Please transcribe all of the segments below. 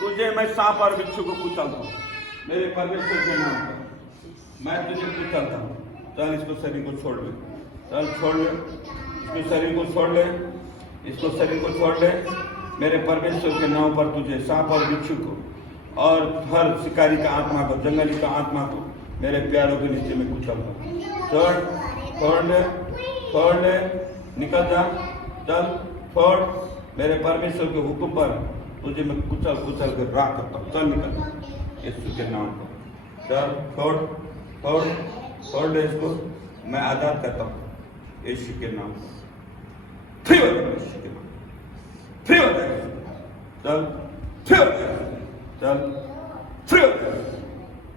तुझे मैं सांप और बिच्छू को कुचलता हूँ मेरे परमेश्वर के नाम पर। मैं तुझे कुचलता हूँ। चल इसको शरीर को छोड़ ले, चल छोड़ ले, इसको शरीर को छोड़ ले, इसको शरीर को छोड़ ले। मेरे परमेश्वर के नाम पर तुझे सांप और बिच्छू को और हर शिकारी का आत्मा को, जंगली का आत्मा को मेरे प्यारों के नीचे में कुचलता हूँ। छोड़ ले, छोड़ ले, निकल जा, चल छोड़। मेरे परमेश्वर के हुक्म पर तुझे मैं कुचल कुचल कर राख करता हूँ। चल निकल यीशु के नाम पर। चल छोड़, छोड़, छोड़ ले इसको, मैं आजाद करता हूँ यीशु के नाम पर। फ्री हो जाएगा यीशु के नाम, फ्री हो जाएगा। चल फ्री हो जाएगा, चल फ्री हो जाएगा।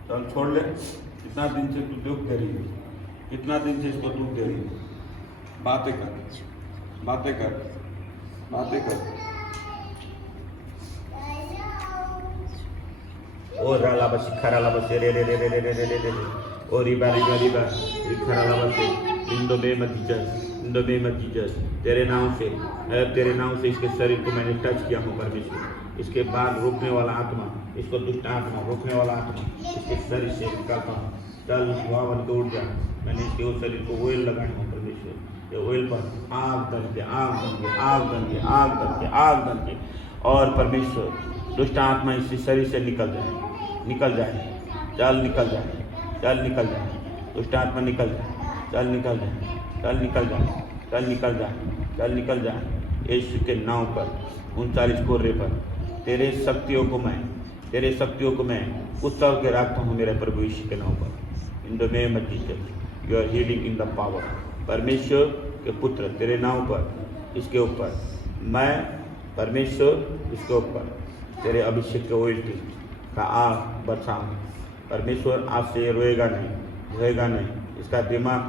चल छोड़ ले। कितना दिन से तू दुख दे रही है, कितना दिन से इसको दुख दे रही है। बातें कर, बातें कर, बातें कर। ओ राला बसी खराला बसे रे रे रे रे रे रे रे रे ओ रिबा रिबा रिबा खराला बसे इन the name of Jesus, in the name of Jesus. तेरे नाम से इसके शरीर को मैंने टच किया हूँ परमेश्वर। इसके बाद रोकने वाला आत्मा, इसको दुष्ट आत्मा, रोकने वाला आत्मा इसके शरीर से निकालता हूँ। चल दुआ बन के उठ जा। मैंने इसके उस शरीर को ऑयल लगाया हूँ परमेश्वर। ये ऑयल पर आग बन के, आग बन के, आग बन के, आग बन के, आग बन के। और परमेश्वर दुष्ट आत्मा इसी शरीर से निकल जाए, निकल जाए। चल निकल जाए, चल निकल जाए। दुष्ट आत्मा निकल जाए, चल निकल जाए, चल निकल जाए, चल निकल जाए, चल निकल जाए। यीशु के नाम पर 39 कोर्रे पर तेरे शक्तियों को मैं कुचल के रखता हूँ मेरे प्रभु यीशु के नाम पर। In the name of Jesus you are healing in the power. परमेश्वर के पुत्र तेरे नाम पर इसके ऊपर मैं परमेश्वर इसके ऊपर तेरे अभिषेक के ऑयल का आग बरसाऊँ। परमेश्वर आज से ये रोएगा नहीं, रोएगा नहीं। इसका दिमाग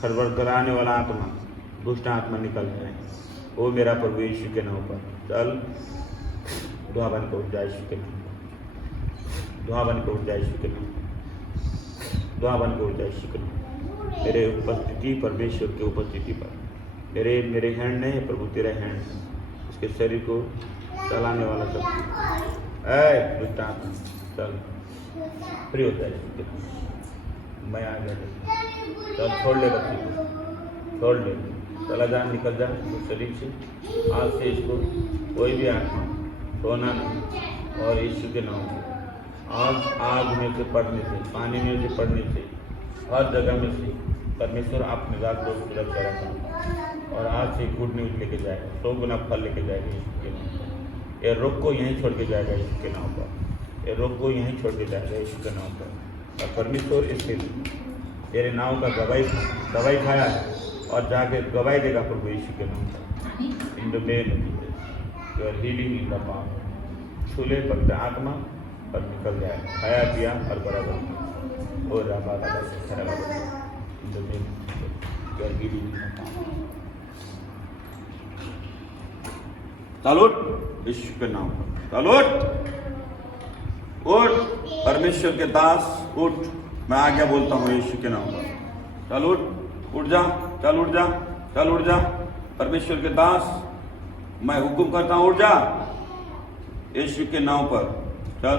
खड़बड़ कराने वाला आत्मा, दुष्ट आत्मा निकल जाए। वो मेरा प्रभु यीशु के नाम पर। चल दुआ बन के उठ जाए यीशु के नाम पर, दुआ बन के उठ जाए यीशु के नाम पर, दुआ बन के उठ जाए यीशु के नाम पर। मेरे उपस्थिति परमेश्वर की उपस्थिति पर मेरे हैंड नहीं है प्रभु, तेरा हैंड इसके शरीर को चलाने वाला शक्ति। ऐ दुष्ट आत्मा चल फ्री होता है यीशु के नाम पर। मैं आ गया। चल छोड़ ले बच्चे को, छोड़ ले, चला जा, निकल जा उस शरीर से। आज से इसको कोई भी आत्मा सोना नहीं। और यीशु के नाम से आग में से पड़ने से, पानी में से पड़ने से, हर जगह में से परमेश्वर आप निजात को सुरक्षा रखा। और आज से गुड न्यूज लेके जाएगा, 100 गुना फल लेके जाएगा यीशु के नाम पर। ये रोग को यहीं छोड़ के जाएगा यीशु के नाम पर। ये रोग को यहीं छोड़ के जाएगा यीशु के नाम पर। और परमेश्वर इसके तेरे नाम का दवाई खाया है और जाके गवाही देगा प्रभु यीशु के नाम पर। In the name of Jesus you are healing in the power. छूले पवित्र आत्मा और निकल जाए, खाया पिया और बराबर और in the name of Jesus you are healing in the power. चलो यीशु के नाम पर, चलो उठ परमेश्वर के दास उठ। मैं आज्ञा बोलता हूँ यीशु के नाम पर। चल उठ जा, चल उठ जा, चल उठ जा। परमेश्वर के दास मैं हुक्म करता हूँ उठ जा यीशु के नाम पर। चल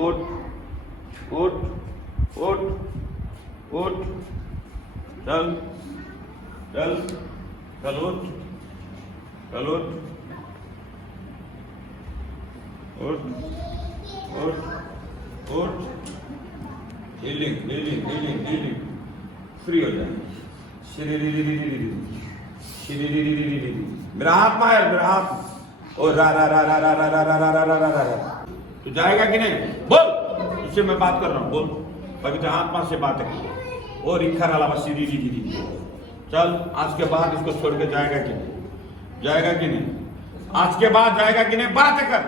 उठ उठ उठ उठ, चल चल चल उठ, चल उठ उठ उठ उठ। Healing healing healing healing, free हो जाए। मेरा हाथ मार, मेरा हाथ। और रा रा रा रा रा रा रा रा रा रा रा रा। तू जाएगा कि नहीं? बोल, उससे मैं बात कर रहा हूँ। बोल, पवित्र आत्मा से बात है। और इखर अलावा सीधी दी दी। चल आज के बाद इसको छोड़ के जाएगा कि नहीं? जाएगा कि नहीं? आज के बाद जाएगा कि नहीं? बात कर,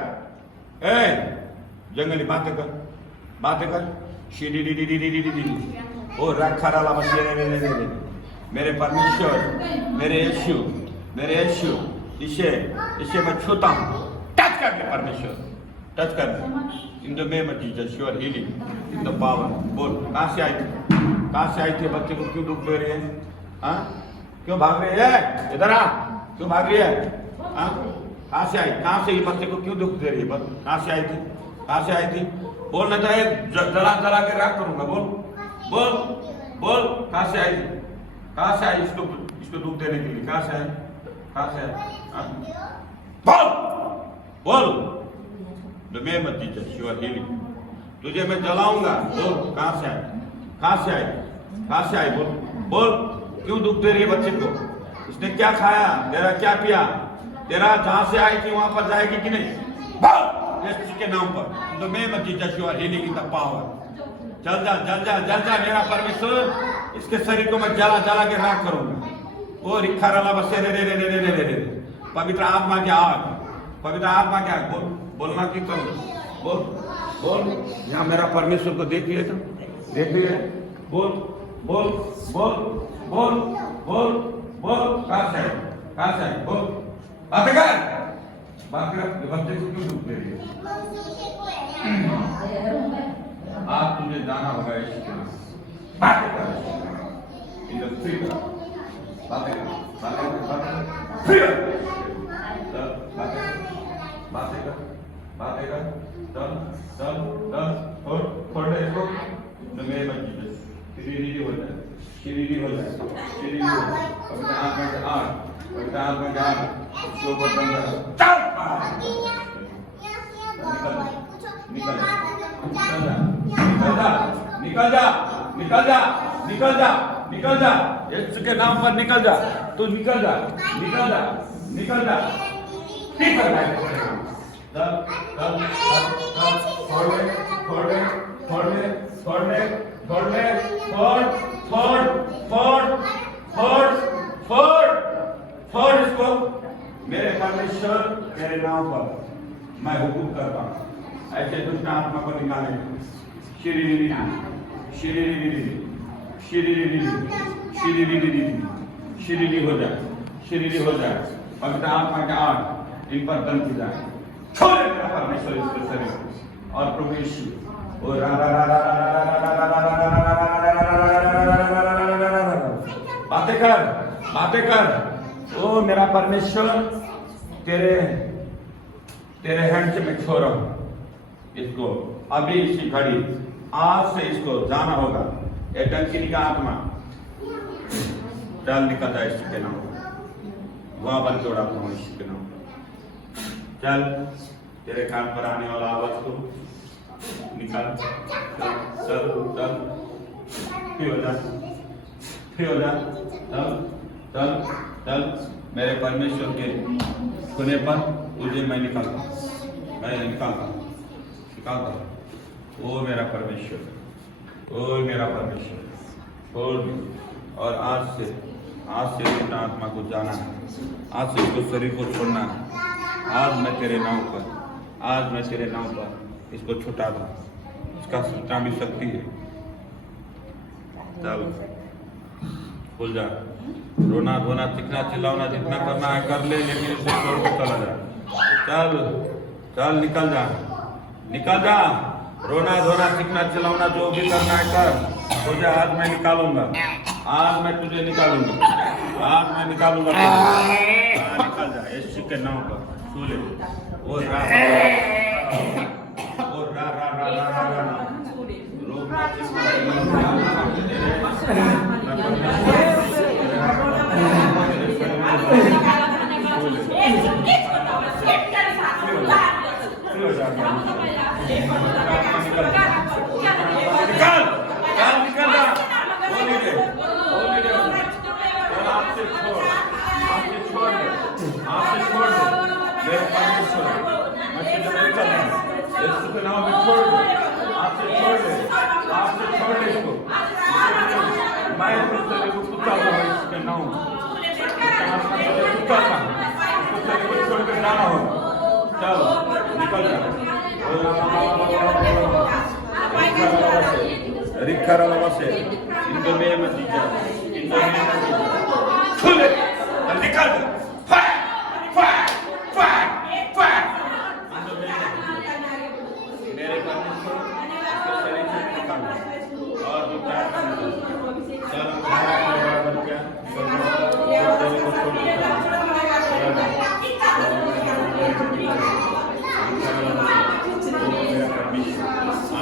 जंगली बातें कर, बातें कर। शीडी डी डी डी डी डी डी। ओ रखा रला बस मेरे परमेश्वर, मेरे यीशु, इसे मैं छूता हूँ। टच कर ले परमेश्वर, टच कर ले। In the name of Jesus you are healing in the power. बोल, कहाँ से आई थी? कहाँ से आई थी? बच्चे को क्यों दुख दे रहे हैं? हाँ, क्यों भाग रहे हैं? इधर आ, क्यों भाग रही है? हाँ, कहाँ से आई? कहाँ से ये बच्चे को क्यों दुख दे रही है? कहाँ से आई थी? कहाँ से आई थी? बोलना चाहिए, जला जला के राख करूंगा। बोल बोल बोल, कहाँ से आई थी? कहाँ से आई इसको दुख देने के लिए? कहाँ से आई? कहाँ से आई? बोल बोल। The name of Jesus, you are healing. तुझे मैं जलाऊंगा। बोल, कहाँ से आई? कहाँ से आई? कहाँ से आई? बोल बोल, क्यों दुख दे रही है बच्चे को? इसने क्या खाया? तेरा क्या पिया? तेरा जहां से आई थी वहां पर जाएगी कि नहीं? यीशु के नाम पर तो मैं Jesus, you are healing in the power. जल जा जल जा जल जा मेरा परमेश्वर, इसके शरीर को मैं जला जला के राख करूंगा। ओ रिखा रला बसे रे रे रे रे रे रे रे। पवित्र आत्मा की आग, पवित्र आत्मा की आग। बोल, बोलना की करो। बोल बोल, यहाँ मेरा परमेश्वर को देखिए तो देखिए। बोल बोल बोल बोल बोल बोल, कहाँ से आई? कहाँ से आई? बोल, बातें कर। बात कर, बच्चे को क्यों दुख दे रही है? आज तुझे जाना होगा इसी के नाम। बातें कर, इधर फ्री कर, बातें कर, बातें कर, बातें कर, फ्री कर, बातें कर, बातें कर, बातें कर, चल चल चल, छोड़ दे इसको। मेरे बच्चे श्रीरी हो जाए, श्रीरी हो जाए, श्रीरी हो जाए। अपने हाथ में आग, अपने हाथ में आग, उसके ऊपर बंदा चल निकल जा, निकल जा, निकल जा, निकल जा, निकल जा, यीशु के नाम पर निकल जा। तू निकल जा, निकल जा, निकल जा, निकल जा। चल चल चल, छोड़ दे, छोड़ दे, छोड़ दे, छोड़ दे, छोड़ दे, छोड़ छोड़ छोड़ छोड़ छोड़ छोड़ इसको। मेरे परमेश्वर मेरे नाम पर मैं हुकुम करता हूँ, ऐसे दुष्ट आत्मा को निकाले। शिरीरी शिरीरी शिरीरी शिरीरी शिरीरी हो जाए, शिरीरी हो जाए। पवित्र आत्मा के आग इन पर बंद की जाए। छोड़े मेरा परमेश्वर इसके शरीर और प्रभु यीशु। बातें कर, बातें कर। ओ मेरा परमेश्वर, तेरे हैंड से मैं छोड़ रहा हूं इसको अभी, इसी घड़ी आज से इसको जाना होगा। ये डंकिनी का आत्मा चल निकल जाए इसी के नाम। वहां बंद तोड़ाता हूँ इसी के नाम। चल, तेरे कान पर आने वाला आवाज को निकाल। चल चल चल, फ्री हो जा, फ्री हो जा। चल चल चल, मेरे परमेश्वर के सुने पर तुझे मैं निकालता, मैं निकालता निकालता। ओ मेरा परमेश्वर, ओ मेरा परमेश्वर, छोड़। और आज से इस आत्मा को जाना है, आज से इसको शरीर को छोड़ना है। आज मैं तेरे नाम पर, आज मैं तेरे नाम पर इसको छुटा दूं। इसका छुटा भी शक्ति है। चल खुल जा। रोना धोना चिकना चिल्लाना जितना करना है कर ले, लेकिन इसे छोड़ के चला जा। चल चल, निकल जा, निकल जा। रोना धोना चिकना चिल्लाना जो भी करना है कर। तुझे आज मैं निकालूंगा, आज मैं तुझे निकालूंगा, आज मैं निकालूंगा। निकल जा यीशु के नाम पर। छू ले। ओ रा ओ रा रा रा रा रा रा।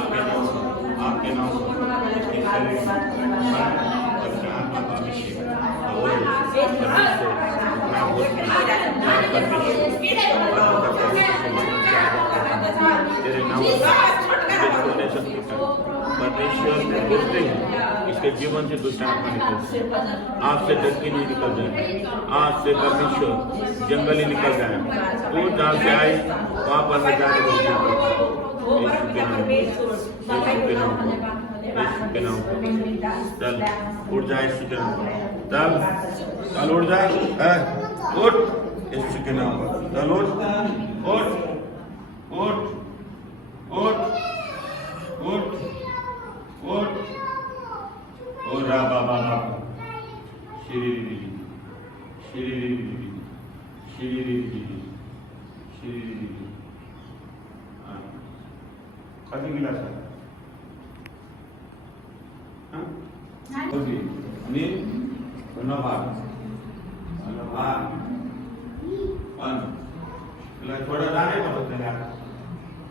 आपके नाम इसके शरीर पवित्र आत्मा का अभिषेक तेरे नाम परमेश्वर बोलते हैं इसके जीवन से दुष्ट आत्मा निकल जाए, आज से डरकी नहीं निकल जाए, आज से परमेश्वर जंगली निकल जाए, तू जहाँ से आई वहाँ पर मैं जाने को चल उठ जाए यीशु के नाम पर, चल उठ जा, उठ यीशु के नाम पर, चल उठ उठ उठ उठ उठ उठ और रा बाबा श्री श्री श्री श्री कधी गिलास कधी आणि नभार नभार पण तुला थोडं जाणे पडत त्याला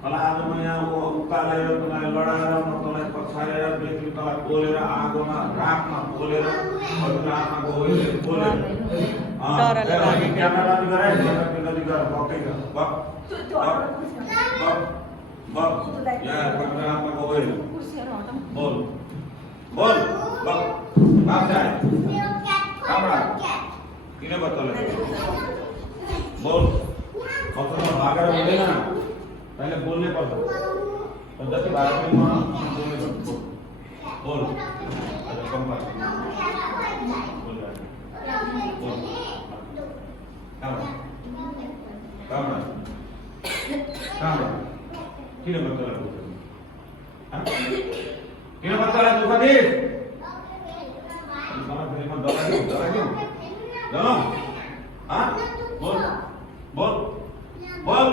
मला आज महिना उकालेर तुम्हाला लडाएर नतलाई पछारेर बेग्ली तलाई बोलेर आगोमा राखमा बोलेर अरुणामा गोइले बोलेर क्यामेरा गरे गति गर बकै बक बक या अरुणामा गोइले बोल बोल बक कहाँ से आए कमरा किने बतले बोल मतलब भागर बोले ना पहले बोलने पर तो जब भारत में बोलने पर बोल अच्छा कम बात बोल बोल काम किने बतला किने बतला तू कदी समझ में दवा क्यों हाँ बोल बोल बोल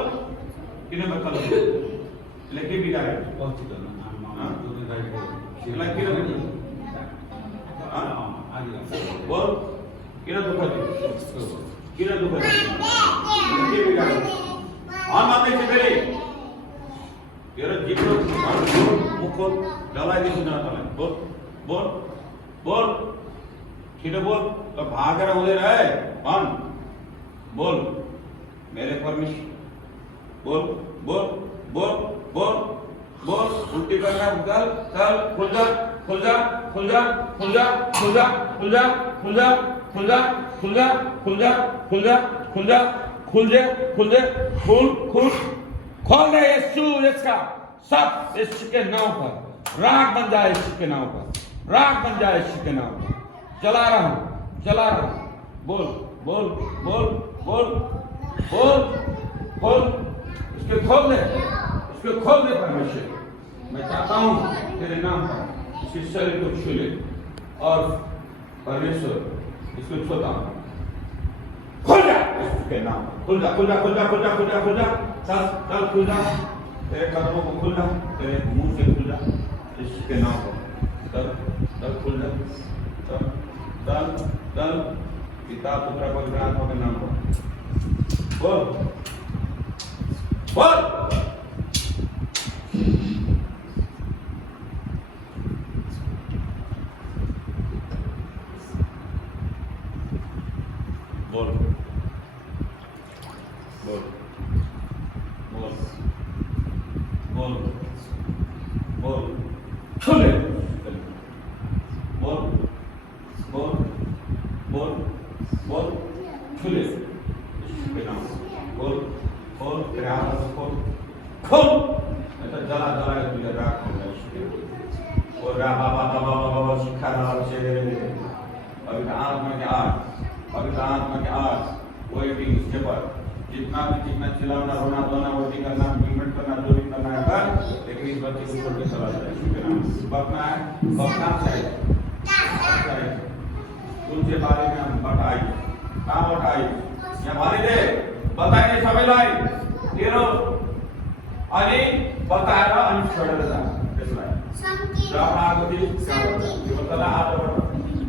किने बतला लेके भी जा रहे बहुत ही करना हां तो गाइड शिला किने हां आगे बोल किने दुख लेके भी जा रहे हां माते से पहले तेरा जीवन मुखो दलाई दी सुना तले बोल बोल बोल किने बोल तो भाग रहा हो रहा है कौन बोल मेरे परमेश्वर बोल बोल बोल बोल बोल उल्टी करना चल चल खुल जा खुल जा खुल जा खुल जा खुल जा खुल जा खुल जा खुल जा खुल जा खुल जा खुल जा खुल जा खुल दे खुल दे खुल खुल खोल दे यीशु इसका सब यीशु के नाम पर राग बन जाए यीशु के नाम पर राग बन जाए यीशु के नाम पर चला रहा हूं बोल बोल बोल बोल बोल बोल इसके खोल दे परमेश्वर मैं चाहता हूं तेरे नाम पर इस शरीर को छू ले और परमेश्वर इसको छूता खुल जा इसके नाम खुल जा खुल जा खुल जा खुल जा खुल जा खुल जा चल चल खुल जा तेरे कदमों को खुल जा तेरे मुंह से खुल जा इसके नाम पर चल चल खुल जा चल चल चल पिता पुत्र पवित्र आत्मा के नाम पर बोल बोल बोल बोल बोल बोल बोल खुले बोल बोल बोल बोल खुले बोल बोल तेरे आवाज खोल खोल ऐसा जला जला के तुझे राख और रा बाबा बाबा बाबा शिखा रहा है अभी आत्मा के आज वेटिंग इसके पर जितना चिल्लाना रोना धोना वोटी करना पेमेंट करना जो भी करना है कर लेकिन इस बच्चे को छोड़ के चला जाए बकना है तुमसे बारे में हम बताई कहाँ बताई या बारे दे बताइए सभी लाई तेरो आणि बताया आणि छोड़े जा इसलिए जब आगे ये बताना आप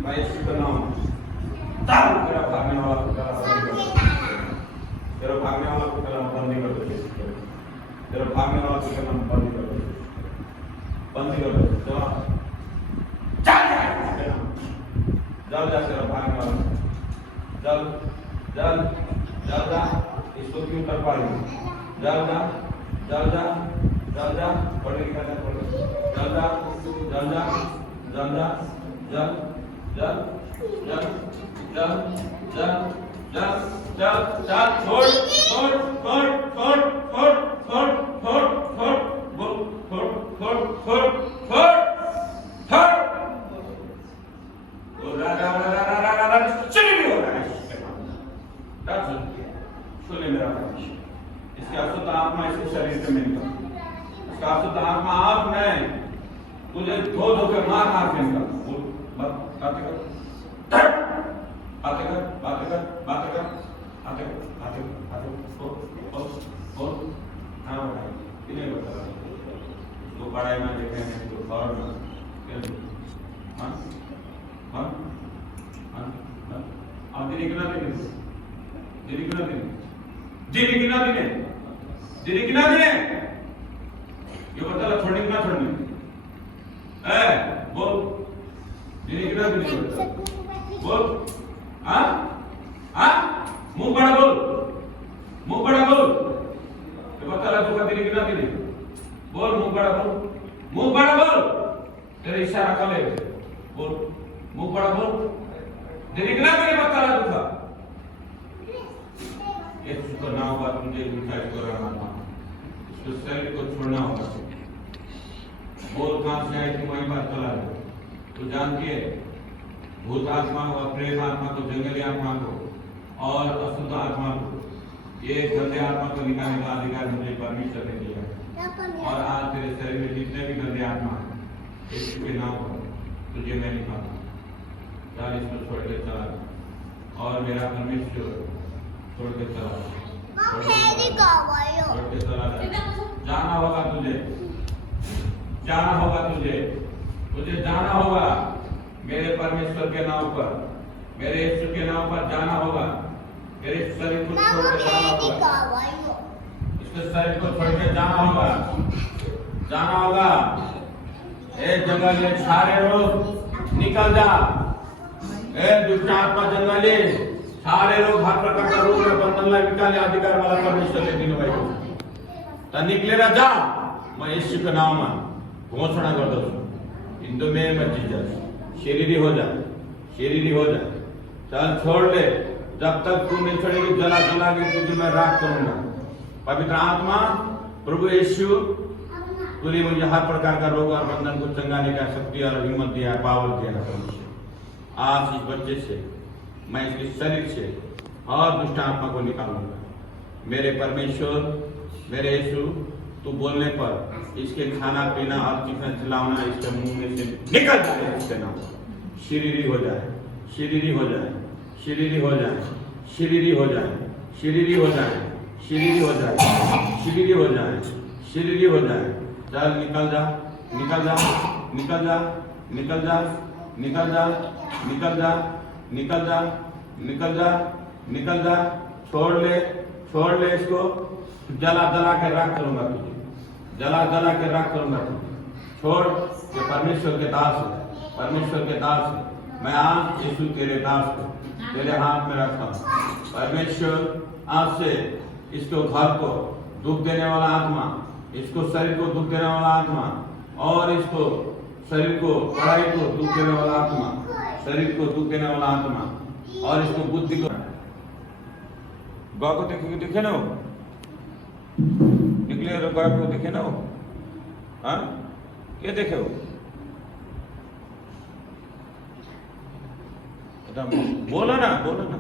मैं इसका नाम तब तेरा भागने वाला कुत्ता तेरा भागने वाला कुत्ता बंद कर दो तेरा भागने वाला कुत्ता बंद कर दो बंद कर दो। चल जाओ जा तेरा भागने वाला, चल चल चल जा, इसको क्यों कर पा रही? चल जा चल जा चल जा, पढ़ने की करना पड़े, चल जा चल जा चल जा चल चल चल चल चल चल चल चल, छोड़ छोड़ छोड़ छोड़ छोड़ छोड़ छोड़ छोड़, बोल छोड़ छोड़ छोड़ छोड़ छोड़, ओ रा रा रा रा रा रा रा, चली भी हो रहा है। सुन ले मेरा भाई, इसके अशुद्ध आत्मा इसके शरीर से मिलकर, इसका अशुद्ध आत्मा आप नहीं, तुझे धो धो के मार मार के निकल, बोल बातें कर बातें कर बातें कर बातें कर बातें कर बातें कर, हाँ भाई किन्हें बता रहा वो पढ़ाई में देखे हैं तो फौरन में हाँ हाँ हाँ हाँ, आप दिने कितना दिने, दिने कितना दिने, दिने कितना दिने, दिने कितना दिने, ये बता ला छोड़ने कितना छोड़ने, बोल दिने कितना दिने, बोल हाँ हाँ, मुंह बड़ा बोल, मुंह बड़ा बोल, ये बता ला तू दिने कितना दिने, बोल मुंह बड़ा बोल, मुंह बड़ा बोल, तेरे इशारा कर ले, बोल मुंह बड़ा बोल, दिने कितना दिने बता ला तू, ये तुझको ना होगा, तुझे मिठाई को रहना था, इसको शरीर को छोड़ना होगा, बोल कहाँ से आए तुम वही बात चला रहे, तू जानती है भूत आत्मा और प्रेत आत्मा को, जंगली आत्मा को और अशुद्ध आत्मा को, ये गंदे आत्मा को निकालने का अधिकार मुझे परमेश्वर ने दिया है। और आज तेरे शरीर में जितने भी गंदे आत्मा है, इसके नाम पर तुझे मैं निकालता हूँ, चल इसको छोड़ के चला, और मेरा परमेश्वर छोड़ के चला, छोड़ के चला, जाना होगा तुझे, जाना होगा तुझे, तुझे जाना होगा मेरे परमेश्वर के नाम पर, मेरे यीशु के नाम पर जाना होगा, मेरे शरीर को छोड़ के जाना होगा, इसके शरीर को छोड़ के जाना होगा, जाना होगा। ए जंगली सारे लोग निकल जा, ए दुष्ट आत्मा जंगली सारे लोग हर प्रकार का रोग में बंधन ला निकाले अधिकार वाला परमेश्वर ने दिन भाई तो निकले रहा जा, मैं यीशु के नाम में घोषणा कर दो, हिंदू में मत जीजा, शरीरी हो जाए, शरीरी हो जाए, चल छोड़ ले, जब तक तू नहीं छोड़ेगी जला जला के तुझे मैं राख करूंगा। पवित्र आत्मा प्रभु यीशु तूने मुझे हर प्रकार का रोग और बंधन को चंगाने का शक्ति और हिम्मत दिया, पावर दिया है। आज इस बच्चे से मैं इसके शरीर से और दुष्ट आत्मा को निकालूंगा। मेरे परमेश्वर, मेरे यीशु, तू बोलने पर इसके खाना पीना और चिकना चिल्लाना इसके मुंह में से निकल जाए, इसके नाम शरीरी हो जाए, शरीरी हो जाए, शरीरी हो जाए, शरीरी हो जाए, शरीरी हो जाए, शरीरी हो जाए, शरीरी हो जाए, शरीरी हो जाए। चल निकल जा, निकल जा, निकल जा, निकल जा, निकल जा, निकल जा, निकल जा, निकल जा, निकल जा, छोड़ ले, छोड़ ले इसको, जला जला के राख करूंगा तुझे, जला जला के राख करूंगा तुझे, छोड़। ये परमेश्वर के दास है, परमेश्वर के दास है, मैं आज यीशु तेरे दास को तेरे हाथ में रखता हूँ। परमेश्वर आज से इसको घर को दुख देने वाला आत्मा, इसको शरीर को दुख देने वाला आत्मा, और इसको शरीर को पढ़ाई को दुख देने वाला आत्मा, शरीर को दुख देने वाला आत्मा, और इसको बुद्धि को गाय को देखे ना हो, निकले गाय को देखे ना हो, हाँ ये देखे हो, बोलो ना, बोलो ना,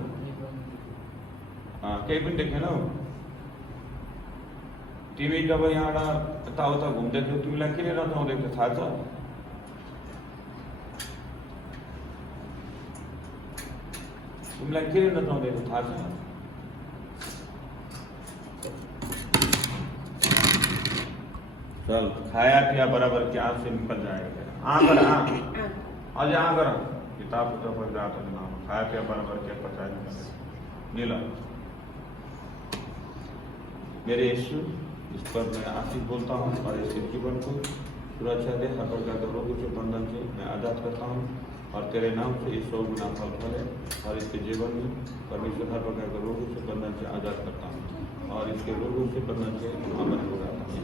हाँ कई भी देखे ना हो। टीवी जब यहाँ होता घूमते थे, तुम्हें लग नहीं रहता हूँ देखते था, तुम लग नहीं रहता हूँ देखते था। चल खाया पिया बराबर क्या से निकल जाएगा, आकर आज आकर किताब पर जाता है, खाया पिया बराबर क्या पता है नीला। मेरे यीशु, इस पर मैं आशीष बोलता हूँ और इसके जीवन को सुरक्षा दे, हर प्रकार के रोगों से बंधन से मैं आज़ाद करता हूँ और तेरे नाम से इस 100 गुना फल फले और इसके जीवन में परमेश्वर हर प्रकार के रोगों से बंधन से आज़ाद करता हूँ और इसके रोगों से बंधन से अमन हो रहा है।